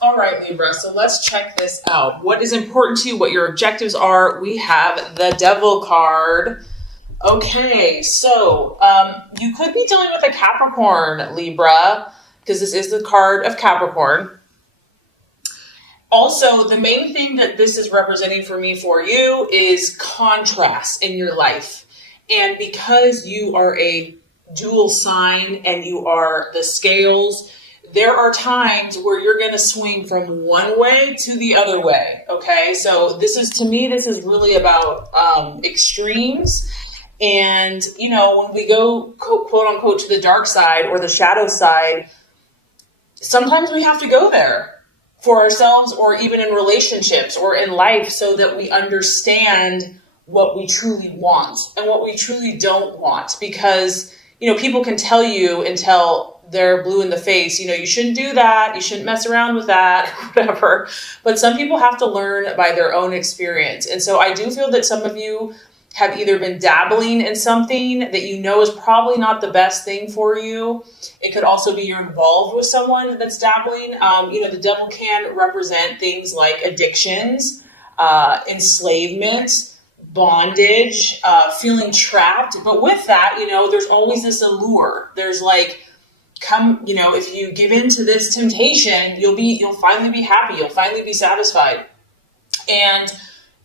All right, Libra, so let's check this out. What is important to you, what your objectives are? We have the Devil card. Okay, so you could be dealing with a Capricorn, Libra, because this is the card of Capricorn. Also, the main thing that this is representing for me for you is contrast in your life. And because you are a dual sign and you are the scales, there are times where you're going to swing from one way to the other way. Okay, so this is really about extremes. And, when we go quote unquote to the dark side or the shadow side, sometimes we have to go there for ourselves or even in relationships or in life so that we understand what we truly want and what we truly don't want. Because, people can tell you until they're blue in the face, you shouldn't do that, you shouldn't mess around with that, whatever. But some people have to learn by their own experience. And so I do feel that some of you have either been dabbling in something that is probably not the best thing for you. It could also be you're involved with someone that's dabbling. The devil can represent things like addictions, enslavement, bondage, feeling trapped. But with that, there's always this allure. There's if you give in to this temptation, you'll finally be happy. You'll finally be satisfied. And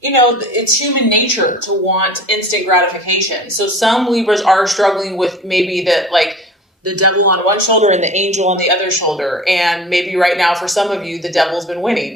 it's human nature to want instant gratification. So some Libras are struggling with maybe the devil on one shoulder and the angel on the other shoulder. And maybe right now for some of you, the devil's been winning.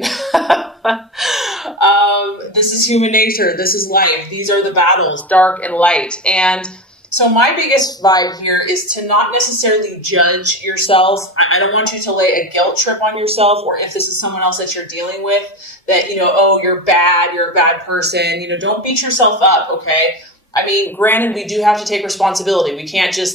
This is human nature. This is life. These are the battles, dark and light. And so my biggest vibe here is to not necessarily judge yourself. I don't want you to lay a guilt trip on yourself, or if this is someone else that you're dealing with, that, you're bad, you're a bad person. Don't beat yourself up, okay? I mean, granted, we do have to take responsibility. We can't just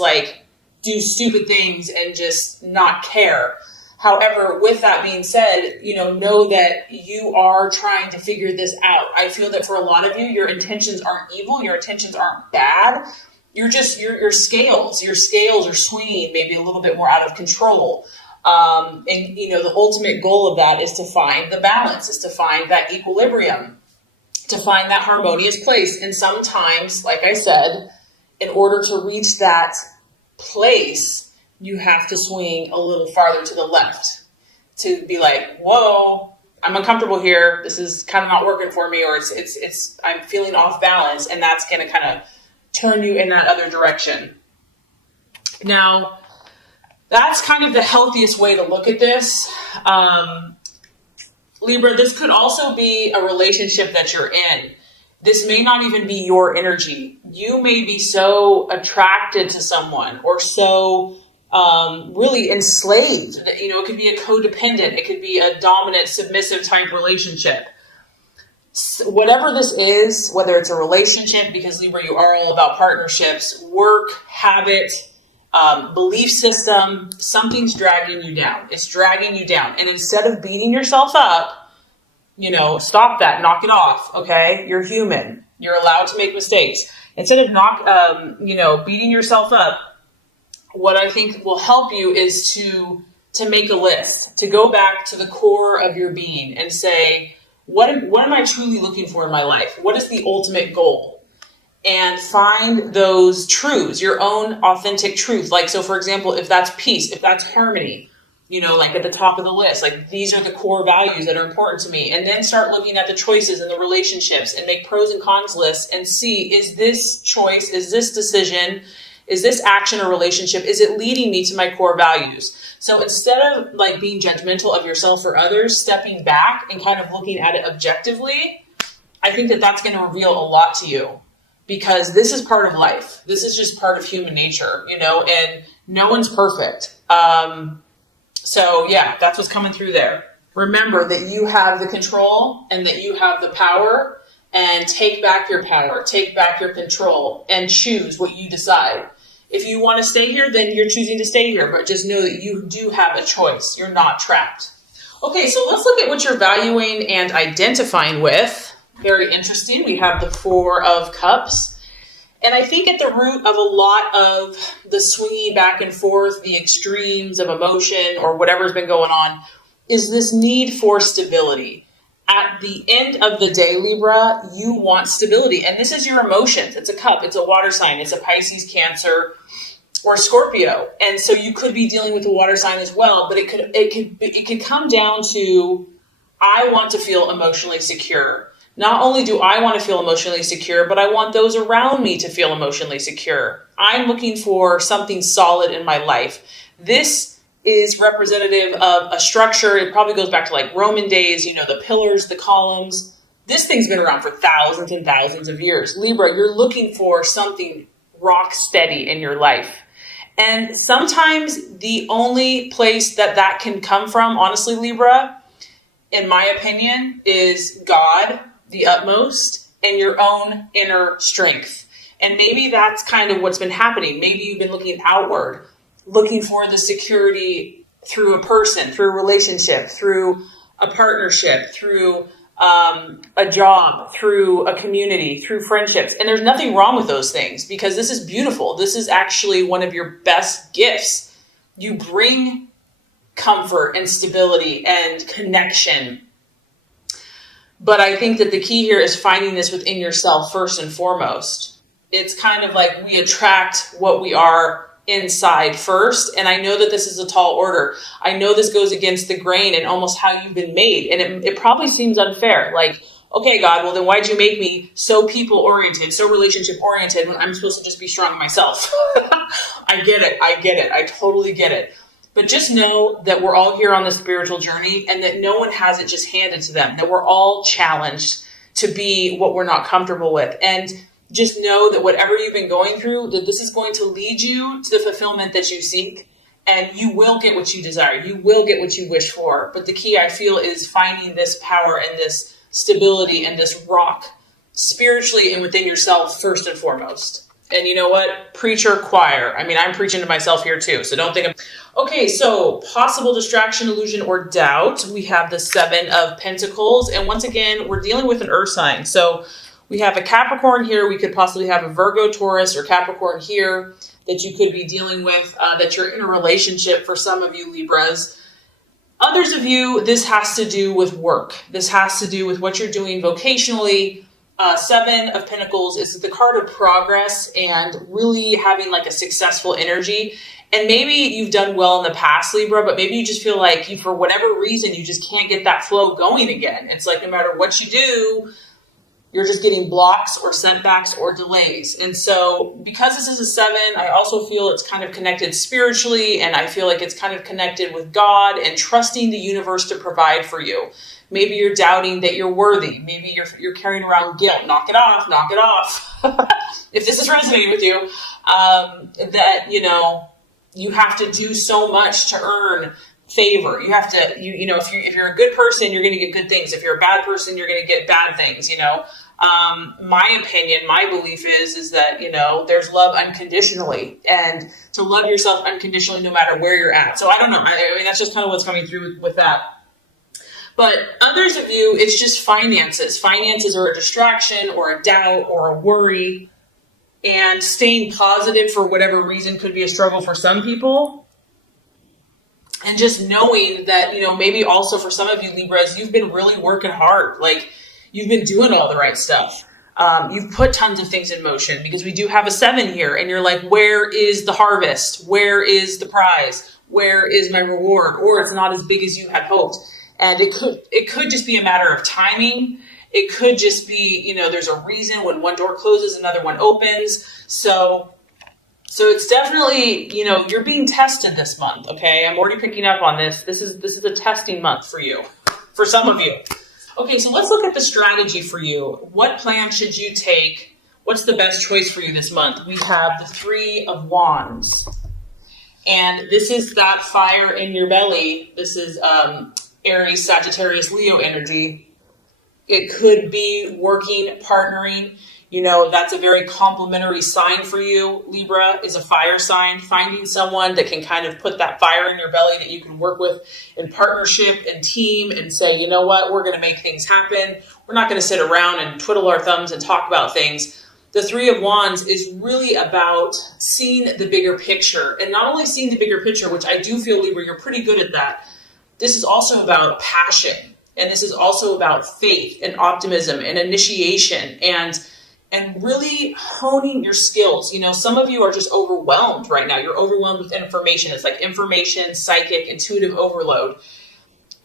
do stupid things and just not care. However, with that being said, know that you are trying to figure this out. I feel that for a lot of you, your intentions aren't evil. Your intentions aren't bad. You're just, your scales are swinging maybe a little bit more out of control. And the ultimate goal of that is to find the balance, is to find that equilibrium, to find that harmonious place. And sometimes, like I said, in order to reach that place, you have to swing a little farther to the left to be like, whoa, I'm uncomfortable here. This is kind of not working for me, or I'm feeling off balance. And that's going to kind of turn you in that other direction. Now, that's kind of the healthiest way to look at this. Libra, this could also be a relationship that you're in. This may not even be your energy. You may be so attracted to someone or so really enslaved that, it could be a codependent. It could be a dominant, submissive type relationship. Whatever this is, whether it's a relationship, because Libra, you are all about partnerships, work, habit, belief system, something's dragging you down. It's dragging you down. And instead of beating yourself up, stop that, knock it off. Okay. You're human. You're allowed to make mistakes. Instead of beating yourself up, what I think will help you is to make a list, to go back to the core of your being and say, what am I truly looking for in my life? What is the ultimate goal? And find those truths, your own authentic truth. So for example, if that's peace, if that's harmony, at the top of the list, these are the core values that are important to me. And then start looking at the choices and the relationships and make pros and cons lists and see, is this choice, is this decision, is this action or relationship, is it leading me to my core values? So instead of being judgmental of yourself or others, stepping back and kind of looking at it objectively, I think that that's going to reveal a lot to you, because this is part of life. This is just part of human nature, and no one's perfect. So yeah, that's what's coming through there. Remember that you have the control and that you have the power, and take back your power, take back your control, and choose what you decide. If you want to stay here, then you're choosing to stay here, but just know that you do have a choice. You're not trapped. Okay, so let's look at what you're valuing and identifying with. Very interesting. We have the Four of Cups. And I think at the root of a lot of the swinging back and forth, the extremes of emotion or whatever's been going on, is this need for stability. At the end of the day, Libra, you want stability. And this is your emotions. It's a cup. It's a water sign. It's a Pisces, Cancer, or Scorpio. And so you could be dealing with a water sign as well. But it could come down to, I want to feel emotionally secure. Not only do I want to feel emotionally secure, but I want those around me to feel emotionally secure. I'm looking for something solid in my life. This is representative of a structure. It probably goes back to like Roman days, the pillars, the columns. This thing's been around for thousands and thousands of years. Libra, you're looking for something rock steady in your life. And sometimes the only place that can come from, honestly, Libra, in my opinion, is God, the utmost, and your own inner strength. And maybe that's kind of what's been happening. Maybe you've been looking outward, looking for the security through a person, through a relationship, through a partnership, through a job, through a community, through friendships. And there's nothing wrong with those things, because this is beautiful. This is actually one of your best gifts. You bring comfort and stability and connection. But I think that the key here is finding this within yourself first and foremost. It's kind of like we attract what we are inside first. And I know that this is a tall order. I know this goes against the grain and almost how you've been made. And it probably seems unfair. Like, okay, God, well then why'd you make me so people oriented, so relationship oriented when I'm supposed to just be strong myself? I get it. I totally get it. But just know that we're all here on the spiritual journey, and that no one has it just handed to them, that we're all challenged to be what we're not comfortable with. And just know that whatever you've been going through, that this is going to lead you to the fulfillment that you seek, and you will get what you desire. You will get what you wish for. But the key, I feel, is finding this power and this stability and this rock spiritually and within yourself first and foremost. And you know what? Preacher, choir. I mean, I'm preaching to myself here too, so don't think I'm... Okay, so possible distraction, illusion, or doubt. We have the 7 of Pentacles. And once again, we're dealing with an earth sign. So we have a Capricorn here. We could possibly have a Virgo, Taurus, or Capricorn here that you could be dealing with, that you're in a relationship for some of you Libras. Others of you, this has to do with work. This has to do with what you're doing vocationally. 7 of Pentacles is the card of progress and really having like a successful energy. And maybe you've done well in the past, Libra, but maybe you just feel like for whatever reason, you just can't get that flow going again. It's like no matter what you do, you're just getting blocks or setbacks or delays. And so because this is a 7, I also feel it's kind of connected spiritually, and I feel like it's kind of connected with God and trusting the universe to provide for you. Maybe you're doubting that you're worthy. Maybe you're carrying around guilt. Knock it off, knock it off. If this is resonating with you, that, you have to do so much to earn favor. You have to, if you're a good person, you're going to get good things. If you're a bad person, you're going to get bad things, My opinion, my belief is that, there's love unconditionally, and to love yourself unconditionally no matter where you're at. So I don't know. I mean, that's just kind of what's coming through with that. But others of you, it's just finances. Finances are a distraction or a doubt or a worry. And staying positive for whatever reason could be a struggle for some people. And just knowing that, maybe also for some of you Libras, you've been really working hard. Like, you've been doing all the right stuff. You've put tons of things in motion, because we do have a 7 here. And you're like, where is the harvest? Where is the prize? Where is my reward? Or it's not as big as you had hoped. And it could just be a matter of timing. It could just be, there's a reason when one door closes, another one opens. So it's definitely, you're being tested this month. Okay. I'm already picking up on this. This is a testing month for you, for some of you. Okay. So let's look at the strategy for you. What plan should you take? What's the best choice for you this month? We have the 3 of Wands, and this is that fire in your belly. This is, Aries, Sagittarius, Leo energy. It could be working, partnering. That's a very complementary sign for you. Libra is a fire sign. Finding someone that can kind of put that fire in your belly that you can work with in partnership and team and say, you know what, we're going to make things happen. We're not going to sit around and twiddle our thumbs and talk about things. The 3 of Wands is really about seeing the bigger picture, and not only seeing the bigger picture, which I do feel, Libra, you're pretty good at that. this is also about passion. And this is also about faith and optimism and initiation and really honing your skills. Some of you are just overwhelmed right now. You're overwhelmed with information. It's like information, psychic, intuitive overload.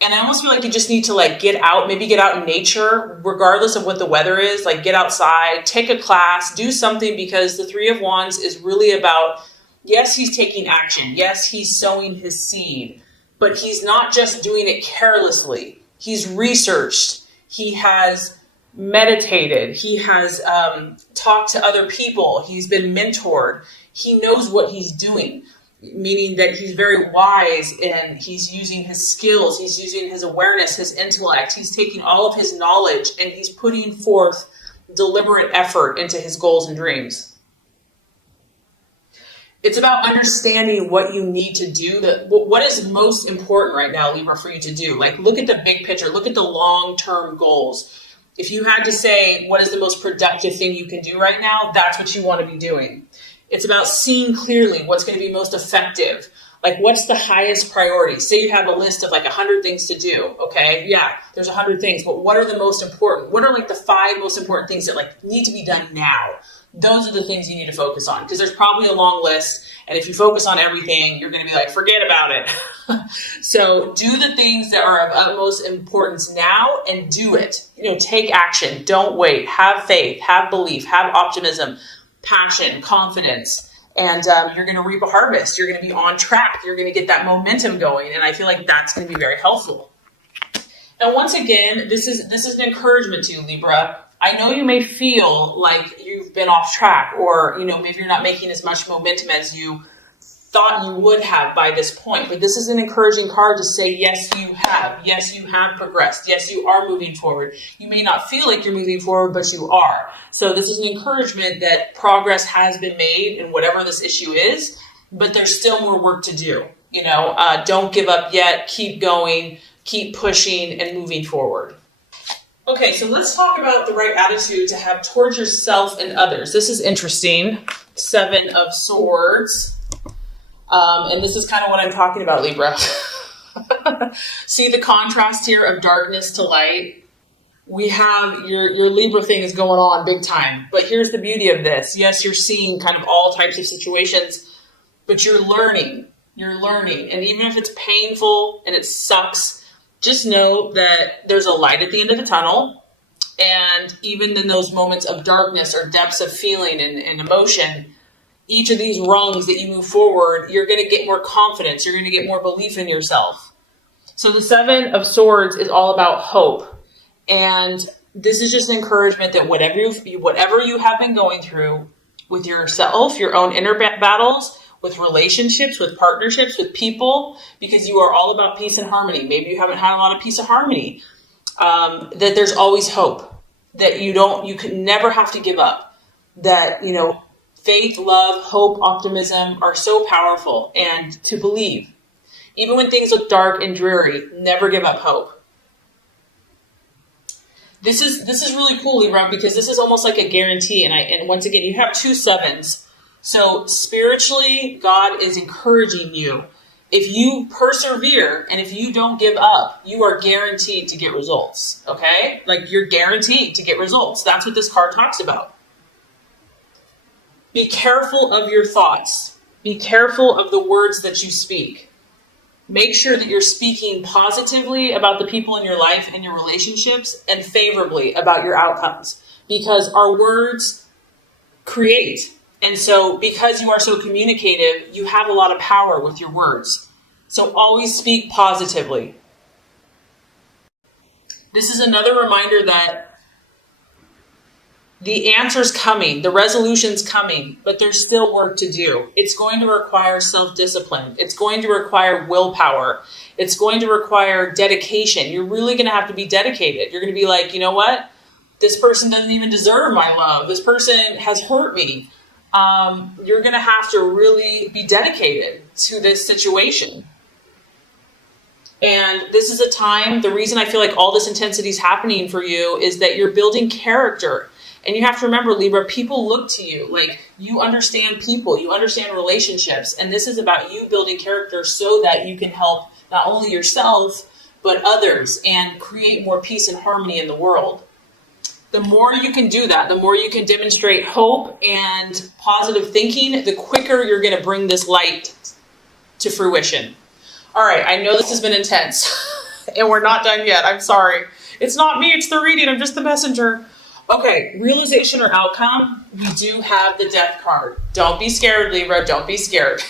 And I almost feel like you just need to get out, maybe get out in nature, regardless of what the weather is, get outside, take a class, do something, because the Three of Wands is really about, yes, he's taking action. Yes, he's sowing his seed, but he's not just doing it carelessly. He's researched. He has meditated. He has talked to other people. He's been mentored. He knows what he's doing, meaning that he's very wise and he's using his skills. He's using his awareness, his intellect. He's taking all of his knowledge and he's putting forth deliberate effort into his goals and dreams. It's about understanding what you need to do, what is most important right now, Libra, for you to do. Look at the big picture, look at the long-term goals. If you had to say, what is the most productive thing you can do right now, that's what you want to be doing. It's about seeing clearly what's going to be most effective. What's the highest priority? Say you have a list of 100 things to do. Okay. Yeah, there's 100 things, but what are the most important? What are the 5 most important things that need to be done now? Those are the things you need to focus on, because there's probably a long list. And if you focus on everything, you're going to be forget about it. So do the things that are of utmost importance now and do it. Take action. Don't wait. Have faith, have belief, have optimism, passion, confidence. And you're going to reap a harvest. You're going to be on track. You're going to get that momentum going. And I feel like that's going to be very helpful. And once again, this is an encouragement to you, Libra. I know you may feel like you've been off track, or, maybe you're not making as much momentum as you thought you would have by this point. But this is an encouraging card to say, yes, you have. Yes, you have progressed. Yes, you are moving forward. You may not feel like you're moving forward, but you are. So this is an encouragement that progress has been made in whatever this issue is, but there's still more work to do. Don't give up yet. Keep going, keep pushing and moving forward. Okay, so let's talk about the right attitude to have towards yourself and others. This is interesting. 7 of Swords. And this is kind of what I'm talking about, Libra. See the contrast here of darkness to light? We have your Libra thing is going on big time. But here's the beauty of this. Yes, you're seeing kind of all types of situations, but you're learning. You're learning. And even if it's painful and it sucks, just know that there's a light at the end of the tunnel. And even in those moments of darkness or depths of feeling and emotion, each of these rungs that you move forward, you're going to get more confidence. You're going to get more belief in yourself. So the 7 of Swords is all about hope. And this is just an encouragement that whatever you have been going through with yourself, your own inner battles, with relationships, with partnerships, with people, because you are all about peace and harmony. Maybe you haven't had a lot of peace and harmony. That there's always hope. That you can never have to give up. That, faith, love, hope, optimism are so powerful, and to believe. Even when things look dark and dreary, never give up hope. This is really cool, Libra, because this is almost like a guarantee. And once again, you have 2 sevens. So spiritually, God is encouraging you. If you persevere and if you don't give up, you are guaranteed to get results. Okay? You're guaranteed to get results. That's what this card talks about. Be careful of your thoughts. Be careful of the words that you speak. Make sure that you're speaking positively about the people in your life and your relationships, and favorably about your outcomes, because our words create. And so because you are so communicative, you have a lot of power with your words. So always speak positively. This is another reminder that the answer's coming, the resolution's coming, but there's still work to do. It's going to require self-discipline. It's going to require willpower. It's going to require dedication. You're really going to have to be dedicated. You're going to be like, you know what? This person doesn't even deserve my love. This person has hurt me. You're going to have to really be dedicated to this situation. And this is a time, the reason I feel like all this intensity is happening for you is that you're building character. And you have to remember, Libra, people look to you. You understand people, you understand relationships. And this is about you building character so that you can help not only yourself, but others, and create more peace and harmony in the world. The more you can do that, the more you can demonstrate hope and positive thinking, the quicker you're going to bring this light to fruition. All right, I know this has been intense, and we're not done yet. I'm sorry. It's not me, it's the reading. I'm just the messenger. Okay, realization or outcome, we do have the death card. Don't be scared, Libra. Don't be scared.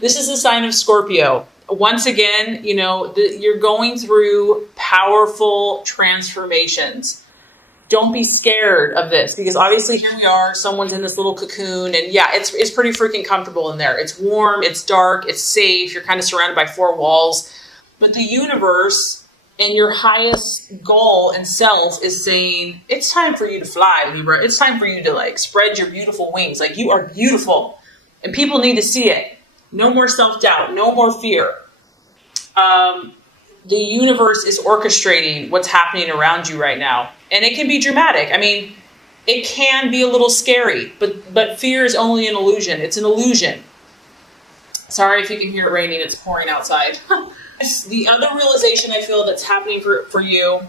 This is a sign of Scorpio. Once again, you're going through powerful transformations. Don't be scared of this, because obviously here we are, someone's in this little cocoon, and yeah, it's pretty freaking comfortable in there. It's warm, it's dark, it's safe, you're kind of surrounded by four walls. But the universe and your highest goal and self is saying, it's time for you to fly, Libra. It's time for you to spread your beautiful wings. You are beautiful, and people need to see it. No more self-doubt, no more fear. The universe is orchestrating what's happening around you right now. And it can be dramatic. I mean, it can be a little scary, but fear is only an illusion. It's an illusion. Sorry if you can hear it raining. It's pouring outside. The other realization I feel that's happening for you,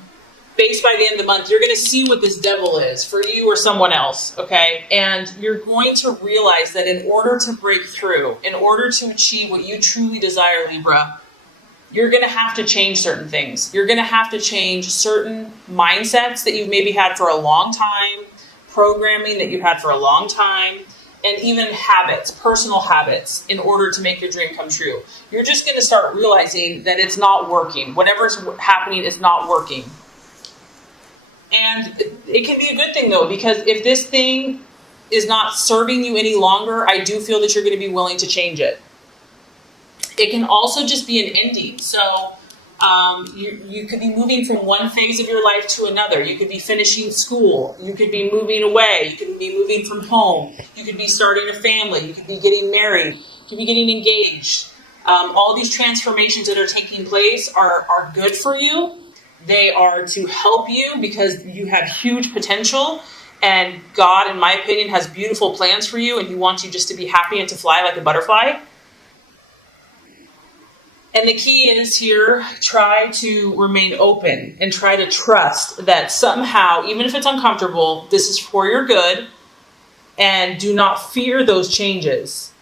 based by the end of the month, you're going to see what this devil is for you or someone else, okay? And you're going to realize that in order to break through, in order to achieve what you truly desire, Libra, you're going to have to change certain things. You're going to have to change certain mindsets that you've maybe had for a long time, programming that you've had for a long time, and even habits, personal habits, in order to make your dream come true. You're just going to start realizing that it's not working. Whatever's happening is not working. And it can be a good thing, though, because if this thing is not serving you any longer, I do feel that you're going to be willing to change it. It can also just be an ending. So you could be moving from one phase of your life to another. You could be finishing school. You could be moving away. You could be moving from home. You could be starting a family. You could be getting married. You could be getting engaged. All these transformations that are taking place are good for you. They are to help you because you have huge potential. And God, in my opinion, has beautiful plans for you. And He wants you just to be happy and to fly like a butterfly. And the key is here, try to remain open and try to trust that somehow, even if it's uncomfortable, this is for your good. And do not fear those changes.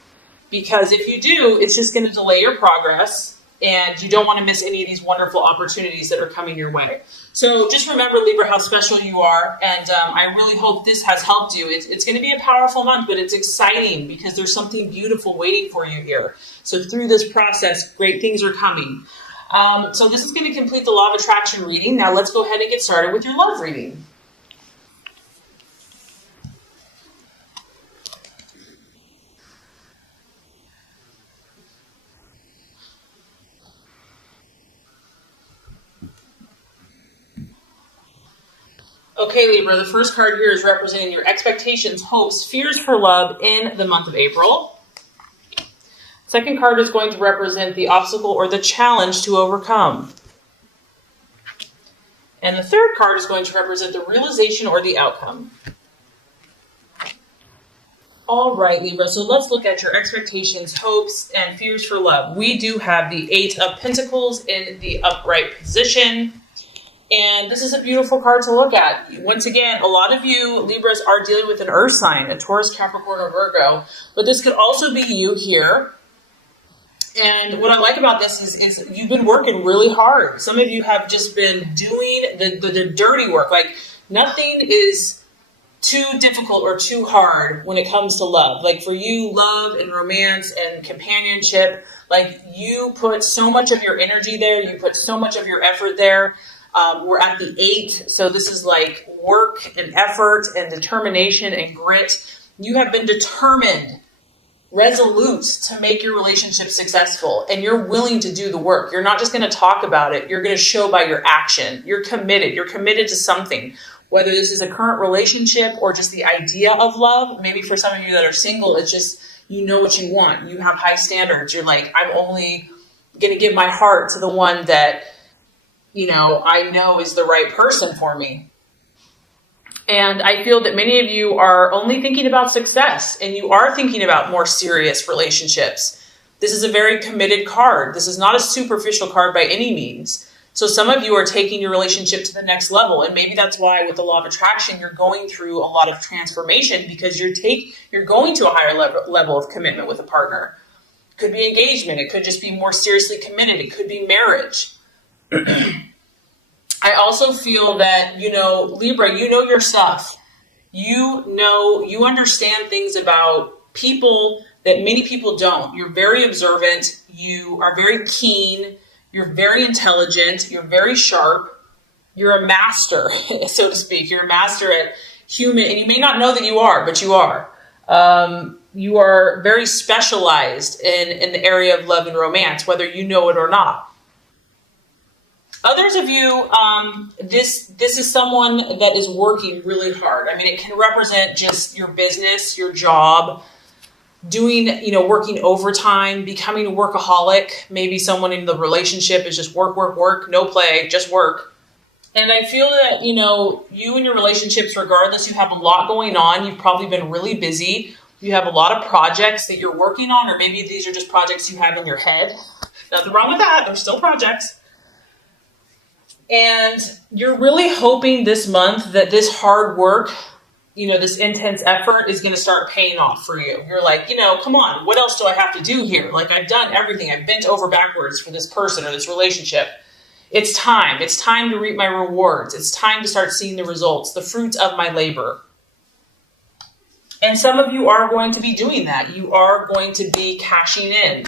Because if you do, it's just going to delay your progress. And you don't want to miss any of these wonderful opportunities that are coming your way. So just remember, Libra, how special you are. And I really hope this has helped you. It's going to be a powerful month, but it's exciting because there's something beautiful waiting for you here. So through this process, great things are coming. So this is going to complete the Law of Attraction reading. Now let's go ahead and get started with your love reading. Okay, Libra, the first card here is representing your expectations, hopes, fears for love in the month of April. Second card is going to represent the obstacle or the challenge to overcome. And the third card is going to represent the realization or the outcome. All right, Libra, so let's look at your expectations, hopes, and fears for love. We do have the Eight of Pentacles in the upright position. And this is a beautiful card to look at. Once again, a lot of you Libras are dealing with an earth sign, a Taurus, Capricorn, or Virgo. But this could also be you here. And what I like about this is you've been working really hard. Some of you have just been doing the dirty work. Like nothing is too difficult or too hard when it comes to love. Like for you, love and romance and companionship, like you put so much of your energy there. You put so much of your effort there. We're at the 8, so this is like work and effort and determination and grit. You have been determined, resolute to make your relationship successful, and you're willing to do the work. You're not just going to talk about it. You're going to show by your action. You're committed. You're committed to something, whether this is a current relationship or just the idea of love. Maybe for some of you that are single, it's just you know what you want. You have high standards. You're like, I'm only going to give my heart to the one that I know is the right person for me. And I feel that many of you are only thinking about success, and you are thinking about more serious relationships. This is a very committed card. This is not a superficial card by any means. So some of you are taking your relationship to the next level. And maybe that's why with the law of attraction, you're going through a lot of transformation because you're going to a higher level of commitment with a partner. It could be engagement. It could just be more seriously committed. It could be marriage. I also feel that, Libra, you know your stuff. You understand things about people that many people don't. You're very observant. You are very keen. You're very intelligent. You're very sharp. You're a master, so to speak. You're a master at human, and you may not know that you are, but you are. You are very specialized in the area of love and romance, whether you know it or not. Others of you, this is someone that is working really hard. I mean, it can represent just your business, your job, doing, working overtime, becoming a workaholic. Maybe someone in the relationship is just work, work, work, no play, just work. And I feel that, you and your relationships, regardless, you have a lot going on. You've probably been really busy. You have a lot of projects that you're working on, or maybe these are just projects you have in your head. Nothing wrong with that. They're still projects. And you're really hoping this month that this hard work, this intense effort is going to start paying off for you. You're like, come on, what else do I have to do here? Like, I've done everything. I've bent over backwards for this person or this relationship. It's time. It's time to reap my rewards. It's time to start seeing the results, the fruits of my labor. And some of you are going to be doing that. You are going to be cashing in,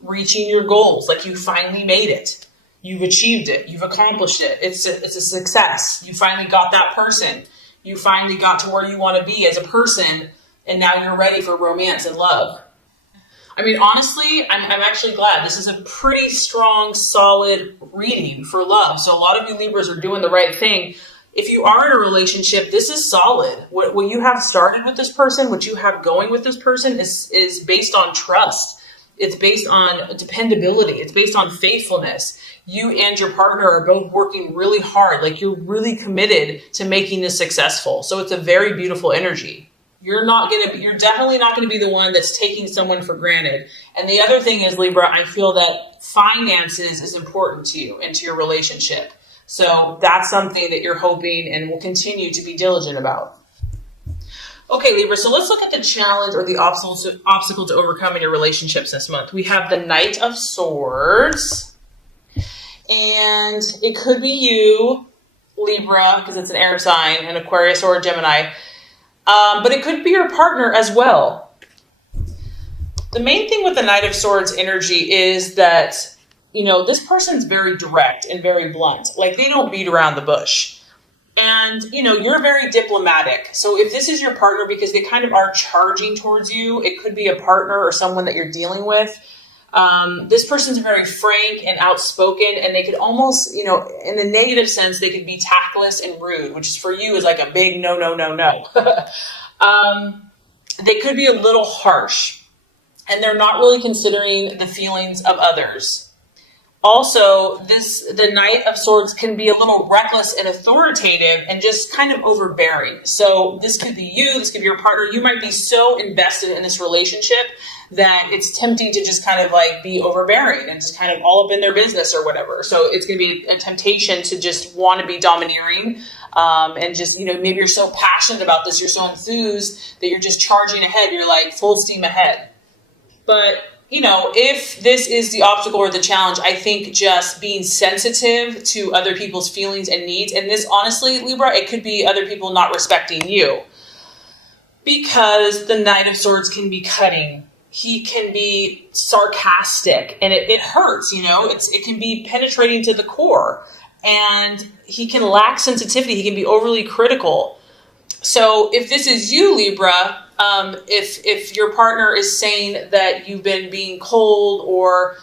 reaching your goals. Like, you finally made it. You've achieved it. You've accomplished it. It's a success. You finally got that person. You finally got to where you want to be as a person, and now you're ready for romance and love. I mean, honestly, I'm actually glad. This is a pretty strong, solid reading for love. So a lot of you Libras are doing the right thing. If you are in a relationship, this is solid. What you have started with this person, what you have going with this person is based on trust. It's based on dependability. It's based on faithfulness. You and your partner are both working really hard. Like, you're really committed to making this successful. So it's a very beautiful energy. You're definitely not going to be the one that's taking someone for granted. And the other thing is, Libra, I feel that finances is important to you and to your relationship. So that's something that you're hoping and will continue to be diligent about. Okay, Libra, so let's look at the challenge or the obstacle to overcome in your relationships this month. We have the Knight of Swords. And it could be you, Libra, because it's an air sign, an Aquarius or a Gemini. But it could be your partner as well. The main thing with the Knight of Swords energy is that, this person's very direct and very blunt. Like, they don't beat around the bush. And, you're very diplomatic. So if this is your partner, because they kind of are charging towards you, it could be a partner or someone that you're dealing with. This person's very frank and outspoken, and they could almost, in the negative sense, they could be tactless and rude, which is for you is like a big no, no, no, no. They could be a little harsh, and they're not really considering the feelings of others. Also, the Knight of Swords can be a little reckless and authoritative and just kind of overbearing. So this could be you, this could be your partner. You might be so invested in this relationship that it's tempting to just kind of like be overbearing and just kind of all up in their business or whatever. So it's going to be a temptation to just want to be domineering and just, maybe you're so passionate about this, you're so enthused that you're just charging ahead. You're like full steam ahead. But if this is the obstacle or the challenge, I think just being sensitive to other people's feelings and needs, and this honestly, Libra, it could be other people not respecting you, because the Knight of Swords can be cutting. He can be sarcastic, and it hurts, it can be penetrating to the core, and he can lack sensitivity. He can be overly critical. So if this is you, Libra, if your partner is saying that you've been being cold or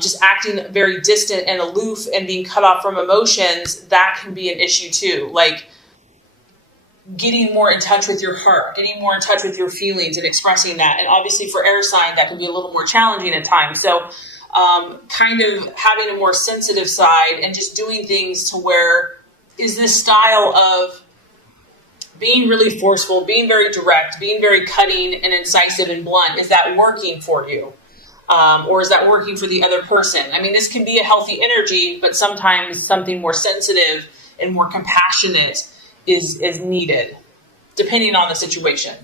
just acting very distant and aloof and being cut off from emotions, that can be an issue too. Like getting more in touch with your heart, getting more in touch with your feelings and expressing that. And obviously for air sign, that can be a little more challenging at times. So kind of having a more sensitive side and just doing things to where is this style of being really forceful, being very direct, being very cutting and incisive and blunt, is that working for you? Or is that working for the other person? I mean, this can be a healthy energy, but sometimes something more sensitive and more compassionate is needed, depending on the situation.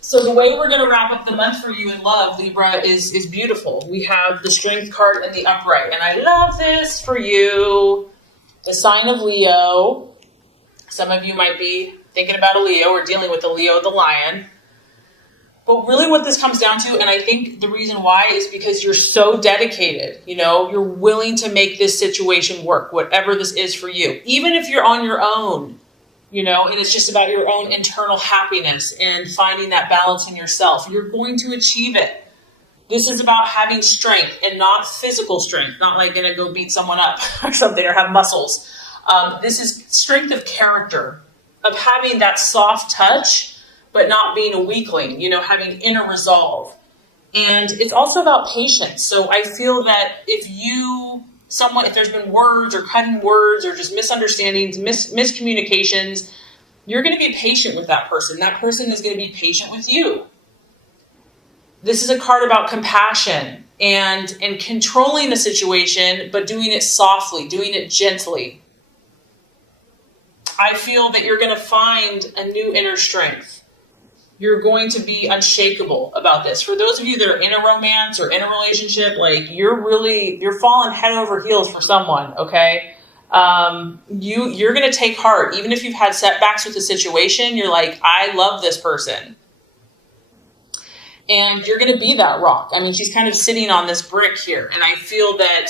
So the way we're going to wrap up the month for you in love, Libra, is beautiful. We have the Strength card and the Upright, and I love this for you. The sign of Leo. Some of you might be thinking about a Leo or dealing with a Leo, the lion. But really what this comes down to, and I think the reason why is because you're so dedicated, you're willing to make this situation work, whatever this is for you. Even if you're on your own, and it's just about your own internal happiness and finding that balance in yourself, you're going to achieve it. This is about having strength and not physical strength, not like going to go beat someone up or something or have muscles. This is strength of character, of having that soft touch, but not being a weakling, having inner resolve. And it's also about patience. So I feel that if there's been words or cutting words or just misunderstandings, miscommunications, you're going to be patient with that person. That person is going to be patient with you. This is a card about compassion and controlling the situation, but doing it softly, doing it gently. I feel that you're going to find a new inner strength. You're going to be unshakable about this. For those of you that are in a romance or in a relationship, you're falling head over heels for someone, okay? You're going to take heart. Even if you've had setbacks with the situation, you're like, I love this person. And you're going to be that rock. I mean, she's kind of sitting on this brick here. And I feel that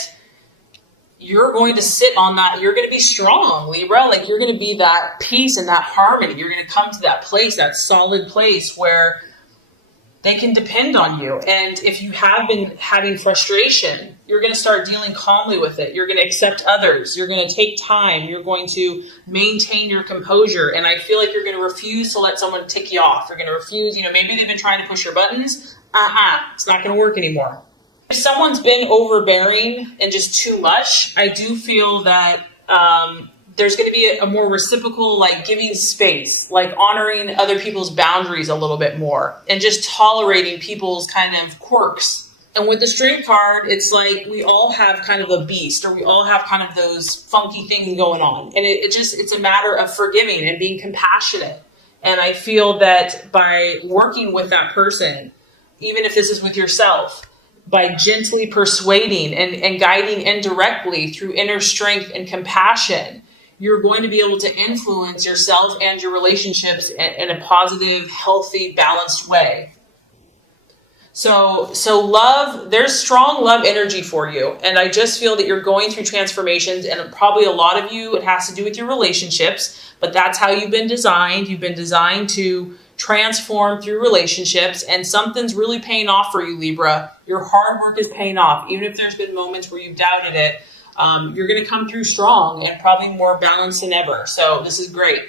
you're going to sit on that. You're going to be strong, Libra. You're going to be that peace and that harmony. You're going to come to that place, that solid place where they can depend on you. And if you have been having frustration, you're going to start dealing calmly with it. You're going to accept others. You're going to take time. You're going to maintain your composure. And I feel like you're going to refuse to let someone tick you off. You're going to refuse, maybe they've been trying to push your buttons. It's not going to work anymore. If someone's been overbearing and just too much, I do feel that there's going to be a more reciprocal, giving space, honoring other people's boundaries a little bit more and just tolerating people's kind of quirks. And with the Strength card, it's like we all have kind of a beast, or we all have kind of those funky things going on. And it's a matter of forgiving and being compassionate. And I feel that by working with that person, even if this is with yourself, by gently persuading and guiding indirectly through inner strength and compassion, you're going to be able to influence yourself and your relationships in a positive, healthy, balanced way. So love, there's strong love energy for you. And I just feel that you're going through transformations, and probably a lot of you, it has to do with your relationships, but that's how you've been designed. You've been designed to transform through relationships, and something's really paying off for you, Libra. Your hard work is paying off. Even if there's been moments where you've doubted it, you're going to come through strong and probably more balanced than ever. So this is great.